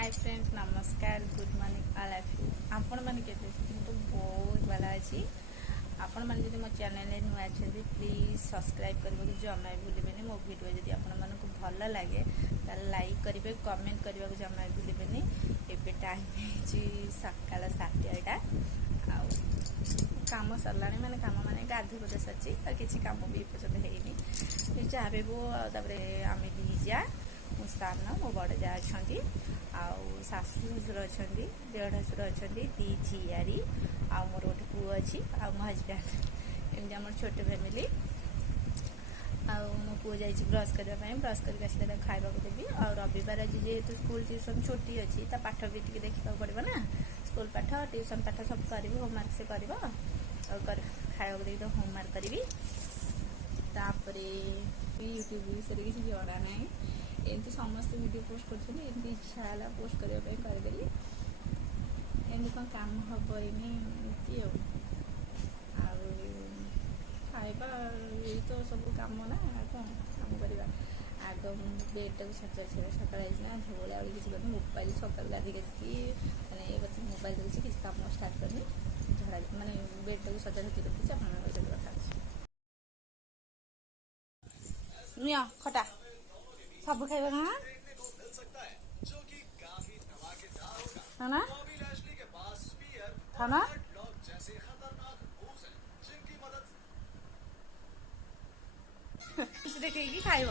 hi friends नमस्कार good morning all of you आपण माने केते तो बहुत भला अछि आपण माने जदि मो चैनल ने नुआ छथि प्लीज सब्सक्राइब करबो कि जमा भूलिबेनी मो वीडियो जदि आपण मानक भल लागे त लाइक करिवे कमेंट करबा को जमा भूलिबेनी एबे टाइम छी सकाळ 7:30 आ काम सरलानी माने काम माने गाधी बदे सच्ची आ किछि काम भी पछते हेइनी चाहबे वो तबरे आमे दीजा मो सामना मो बड़ जा अछंती आउ सासू ससुर अच्छा देढ़ ससुर अच्छा दी झीआरी आ मोर गोटे पु अच्छी आ मो हजबैंड एमती आम छोट फैमिली आउ मो पु जा ब्रश करने ब्रश करके आसले खावा देवी और रविवार आज जेहेतु स्कूल ट्यूशन छुट्टी अच्छी पाठ भी टे देखा पड़ो ना स्कूल पाठ ट्यूशन पाठ सब कर होमवर्क से कर खावा देवी तो होमवर्क करी यूट्यूब विषय किसी जड़ा ना एमती समस्त वीडियो पोस्ट कर इच्छा है पोस्ट करने करदेली एमती कौन काम हम एमती खाइबा ये तो सब कम ना कौन कम करवा आग बेड टाक सजा सकाल झोला किसी करनी मोबाइल सकाल गाधी मैंने बस मोबाइल देखिए किसी कम स्टार्ट करनी झड़ा मैंने बेड टाक सजा सजी रखी आप खटा सब खाइबा ना ना खाना देखी खाइब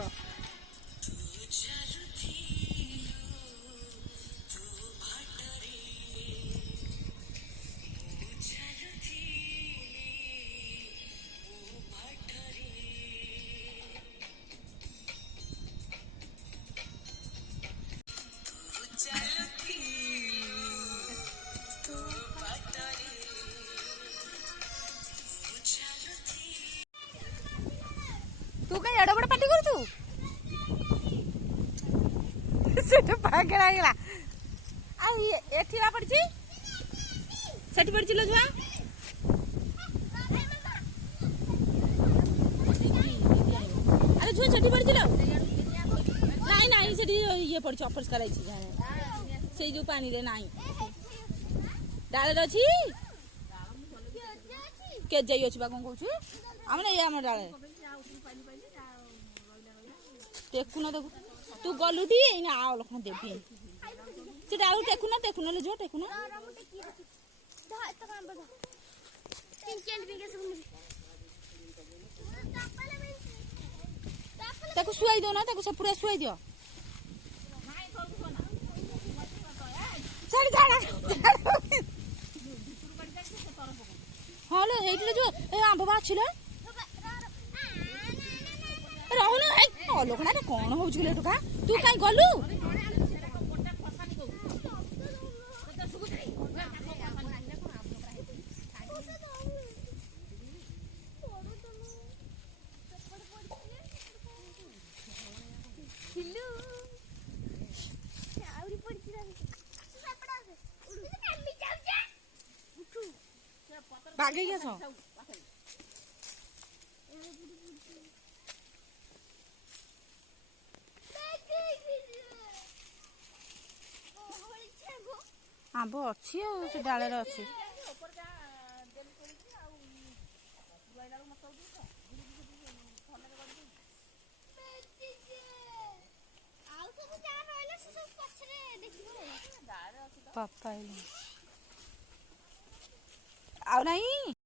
तू कहीं एड बड़ पार्टी करू सेटा पागल आगला आ एठी ना पड़ची सेठी पड़ची लो जुआ अरे जुआ सेठी पड़ची लो नहीं नहीं सेठी ये पड़ची अपरिष्कार आइछि से जो पानी रे नहीं डाले अछि के जाई अछि बा कोन कहू छी हमने ये हमर डाले टेकु ना देखु तू गलुटी ना आओ लखन देबी से डालू टेकु ना ले जो टेकु ना ताको सुआई दो ना ताको सब पूरा सुआई दियो चल जा हां ले हेइले जो ए आंबा बाछिले रहन ए लोकना रे कोन होउछ गले टुका तू काई गलु बागे गया सो आंब अच्छी से डाले अच्छी पापा आ नहीं